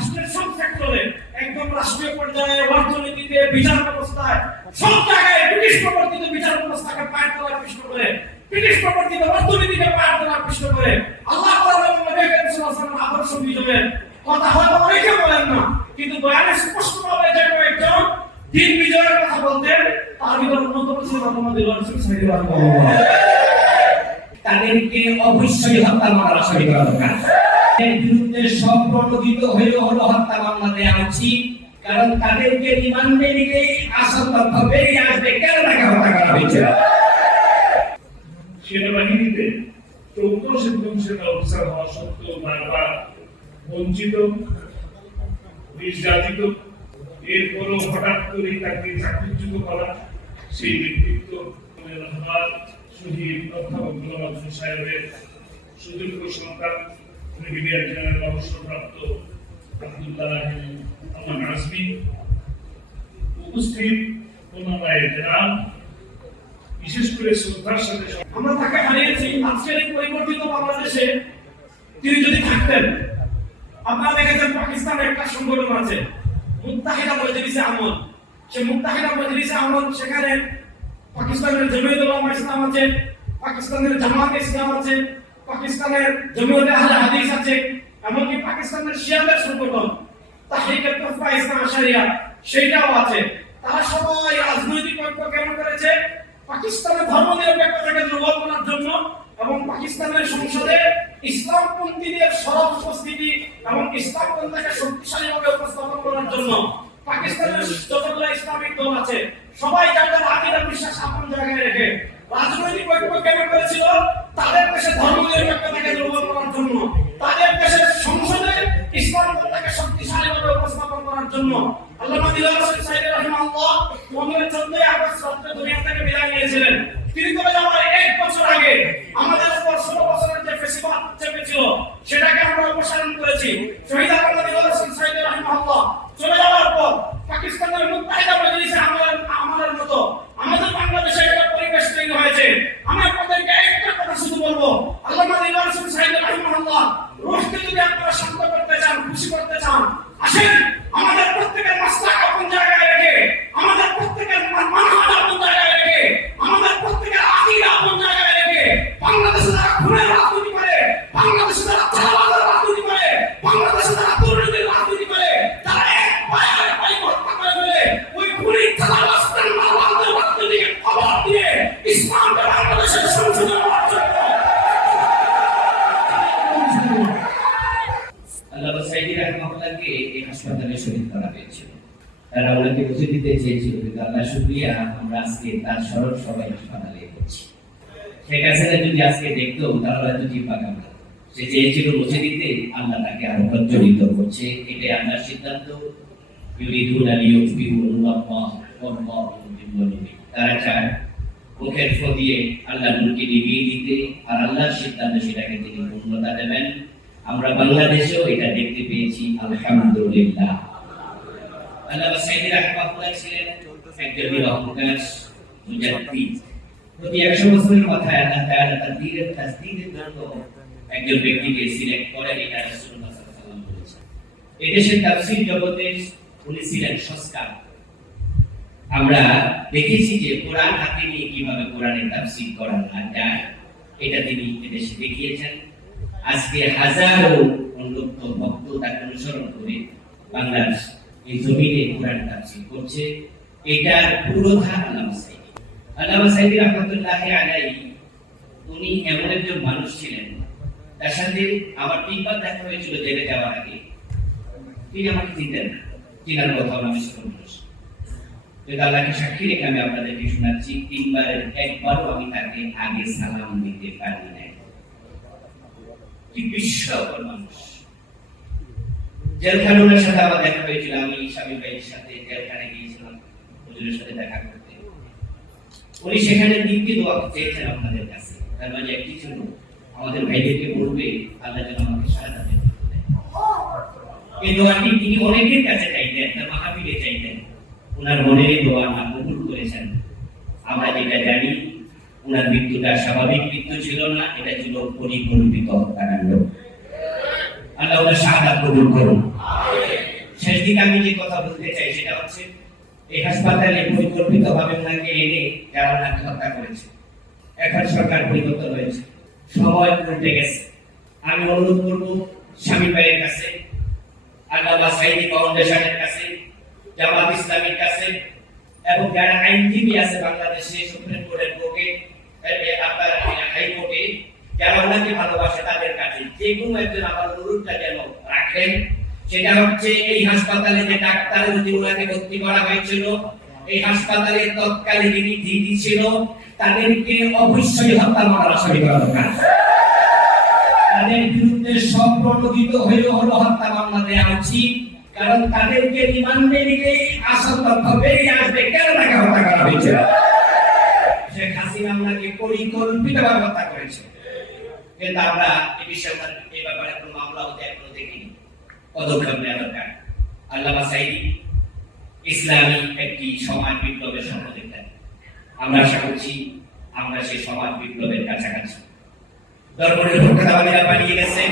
রাষ্ট্রের সব সেক্টরে, একদম রাষ্ট্রীয় পর্যায়ে, অর্থনীতিতে, বিচার ব্যবস্থায়, সব জায়গায় ব্রিটিশ প্রবর্তিত বিচার ব্যবস্থাকে পায়ের তলায় পিষ্ট করে, ব্রিটিশ প্রবর্তিত অর্থনীতিকে পায়ের তলায় পিষ্ট করে আল্লাহ তাআলা এবং নবী করিম সাল্লাল্লাহু আলাইহি ওয়াসাল্লাম আদর্শ বিজয়ের কথা হয়তো অনেকে বলেন না, কিন্তু বয়ানে স্পষ্টভাবে যে একজন দিন বিজয়ের কথা বলতেন, তার ভিতরে অন্যতম ছিল মুহাম্মদ রাসূল সাল্লাল্লাহু আলাইহি ওয়াসাল্লাম। তাদেরকে অবশ্যই হত্যা মামলা আসামি করা দরকার। এর বিরুদ্ধে সম্প্রযোজিত হয়েও হত্যা মামলা দেওয়া উচিত, কারণ তাদেরকে রিমান্ডে নিলেই আসল তথ্য বেরিয়ে আসবে কেন তাকে হত্যা করা হয়েছে। সেনাবাহিনীতে 14 সেনা অফিসার হওয়া সত্ত্বেও বারবার বঞ্চিত, নির্যাতিত, এরপরও হঠাৎ করে তাকে চাকরিচ্যুত করা, সেই ব্যক্তিত্ব শহীদ অধ্যাপক গোলাম আযম সাহেবের সুযোগ্য সন্তান ব্রিগেডিয়ার জেনারেল অবসরপ্রাপ্ত আব্দুল্লাহ আমান আজমি, উপস্থিত ওলামায়ে কেরাম, বিশেষ করে শ্রদ্ধার সাথে আমরা তাকে হারিয়েছি। আজকের এই পরিবর্তিত বাংলাদেশে তিনি যদি থাকতেন, আপনারা দেখেছেন পাকিস্তানের একটা সংগঠন আছে মুত্তাহিদা মজলিসে আমল, সে মুত্তাহিদা মজলিসে আমল, সেখানে পাকিস্তানের জমিয়ত উলামা ইসলাম আছে, পাকিস্তানের জামাত ইসলাম আছে, পাকিস্তানের জমিয়তে আহলে হাদিস আছে, এমনকি পাকিস্তানের শিয়াদের সংগঠন তাহরিকে তোফা ইসলাম আশারিয়া সেটাও আছে। তারা সবাই রাজনৈতিক ঐক্য কেমন করেছে? পাকিস্তানের ধর্মনিরপেক্ষতাকে দুর্বল করার জন্য এবং পাকিস্তানের সংসদে ইসলামপন্থীদের সরব উপস্থিতি এবং ইসলামপন্থীকে শক্তিশালীভাবে উপস্থাপন করার জন্য পাকিস্তানের যতগুলো ইসলামিক দল আছে সবাই তাদের আকীদা বিশ্বাস আপন জায়গায় রেখে রাজনৈতিক ঐক্য কেমন করেছিল? তাদের দেশে ধর্মনিরপেক্ষতাকে দুর্বল করার জন্য, তাদের দেশের সংসদে ইসলামপন্থীকে শক্তিশালীভাবে উপস্থাপন করার জন্য। আল্লামা দিলওয়ার হোসেন সাইদি রাহিমাহুল্লাহ 14 আগস্ট রাতে দুনিয়া থেকে বিদায় নিয়েছিলেন। তিনি চলে যাওয়ার 1 বছর আগে আমাদের উপর 16 বছরের যে ফেসিবাদ চেপেছিল সেটাকে আমরা অপসারণ করেছি। শহীদ আল্লামা দিলওয়ার হোসেন সাইদি রাহিমাহুল্লাহ চলে যাওয়ার পর পাকিস্তানের মুত্তাহিদা মজলিসে আমাদের মতো আমাদের বাংলাদেশে একটা পরিবেশ তৈরি হয়েছে। আমি আপনাদেরকে একটা কথা শুধু বলবো, আল্লামা দিলওয়ার হোসেন সাইদি রাহিমাহুল্লাহ রুহকে যদি আপনারা শান্ত করতে চান, খুশি করতে চান, আসেন আমাদের প্রত্যেকের মাসলাক আপন জায়গায় রেখে, আমাদের প্রত্যেকের মানহাজ আপন জায়গায় রেখে, আমাদের প্রত্যেকের আকীদা আপন জায়গায় রেখে বাংলাদেশে যারা খুনের রাজনীতি করে, বাংলাদেশে যারা চাঁদাবাজের রাজনীতি করে, বাংলাদেশে যারা দুর্নীতির রাজনীতি করে, তারা এক পায়ে হত্যা করে ফেলে ওই খুনি চাঁদাবাজদের মাওলাদের রাজনীতিকে খবর দিয়ে ইসলামকে বাংলাদেশের সংসদে আনার জন্য আল্লামা সাইদি রাহিমাহুল্লাহকে এই হাসপাতালে শহীদ করা হয়েছিল। তারা ওনাকে বুঝে দিতে চেয়েছিল, কিন্তু আল্লাহ শুকরিয়া আমরা আজকে তার স্মরণ সবাই হাসপাতালে করছি। শেখ হাসিনা যদি আজকে দেখতো তাহলে হয়তো জিব্বা কামড়াতো। সে চেয়েছিল বুঝে দিতে, আল্লাহ তাকে আরো প্রজ্বলিত করছে। এটাই আল্লাহর সিদ্ধান্ত। ইউরিদুনা লিয়ুতফিউ নূরাল্লাহ ওয়াল্লাহু মুতিম্মু নূরিহি। তারা চায় মুখের ফু দিয়ে আল্লাহর নূরকে নিভিয়ে দিতে, আর আল্লাহর সিদ্ধান্ত সেটাকে তিনি পূর্ণতা দেবেন। আমরা বাংলাদেশেও এটা দেখতে পেয়েছি, আলহামদুলিল্লাহ। আল্লামা সাইদি রাহিমাহুল্লাহ ছিলেন একজন নিরঙ্কার মুজাদ্দিদ। প্রতি 100 বছরের মাথায় আল্লাহ তাআলা তার দ্বীনের তাসদীদের জন্য একজন ব্যক্তিকে সিলেক্ট করেন, এটা রাসূলুল্লাহ সাল্লাল্লাহু আলাইহি ওয়াসাল্লাম বলেছেন। এদেশের তাফসীর জগতে উনি ছিলেন সংস্কার। আমরা দেখেছি যে কোরআন হাতে নিয়ে কিভাবে কোরআনের তাফসীর করা যায়, এটা তিনি এদেশে দেখিয়েছেন। আজকে হাজারো অনুরক্ত ভক্ত তাকে অনুসরণ করে বাংলার এই জমিনে কোরআন তাফসীর করছে। এটার পুরোধা আল্লামা সাইদি রাহমাতুল্লাহি আলাইহি। উনি এমন একজন মানুষ ছিলেন, তার সাথে আমার 3 বার দেখা হয়েছিল জেলে যাওয়ার আগে। তিনি আমাকে চিনতেন না, চিনার কথা আমি শুরু করেছি। আল্লাহকে সাক্ষী রেখে আমি আপনাদেরকে শোনাচ্ছি, 3 বারের একবারও আমি তাকে আগে সালাম দিতে পারি না। কি বিস্ময়কর মানুষ! জেলখানার সাথে আমার দেখা হয়েছিল, আমি স্বামী ভাইয়ের সাথে জেলখানে গিয়েছিলাম হুজুরের সাথে দেখা করতে। উনি সেখানে দিনকে দোয়া চেয়েছেন আপনাদের কাছে, তার মানে একটি ছিল আমাদের ভাইদেরকে বলবে আল্লাহ যেন আমাকে সাহায্য দেন। এই দোয়াটি তিনি অনেকের কাছে চাইতেন, তার মাহফিলে চাইতেন। ওনার মনের দোয়া না কবুল করেছেন। আমরা যেটা জানি, ওনার মৃত্যুটা স্বাভাবিক মৃত্যু ছিল না, এটা ছিল পরিকল্পিত হত্যাকাণ্ড। আল্লাহ ওনার শাহাদাত কবুল করুন। শেষ দিকে আমি যে কথা বলতে চাই সেটা হচ্ছে এই হাসপাতালে পরিকল্পিতভাবে ওনাকে এনে যারা ওনাকে হত্যা করেছে। এখন সরকার পরিবর্তন হয়েছে, সময় উল্টে গেছে। আমি অনুরোধ করব স্বামী ভাইয়ের কাছে, আল্লামা সাঈদী ফাউন্ডেশনের কাছে, জামাত ইসলামীর কাছে এবং যারা আইনজীবী আছে বাংলাদেশে সুপ্রিম কোর্টের কোর্টে আপনার হাইকোর্টে যারা ওনাকে ভালোবাসে তাদের কাছে যে কোনো একজন আমার অনুরোধটা যেন রাখেন। সেটা হচ্ছে এই হাসপাতালে যে ডাক্তারের যে ওনাকে ভর্তি করা হয়েছিল, এই হাসপাতালে তৎকালে যিনি ডিডি ছিল তাদেরকে অবশ্যই হত্যা মামলার আসামি করা দরকার। তাদের বিরুদ্ধে সম্প্রণোদিত হয়েও হলো হত্যা মামলা দেওয়া উচিত, কারণ তাদেরকে রিমান্ডে নিলেই আসল তথ্য বেরিয়ে আসবে কেন তাকে হত্যা করা হয়েছিল। শেখ হাসিনা আমাকে পরিকল্পিতভাবে হত্যা করেছে, কিন্তু আমরা এই বিষয়ে এই ব্যাপারে কোনো মামলা হতে এখনো দেখিনি। পদক্ষেপ নেওয়া দরকার। আল্লামা সাঈদী ইসলামী একটি সমাজ বিপ্লবের স্বপ্ন দেখতেন। আমরা আশা করছি আমরা সেই সমাজ বিপ্লবের কাছাকাছি। দরবারের পক্ষে বানিয়ে গেছে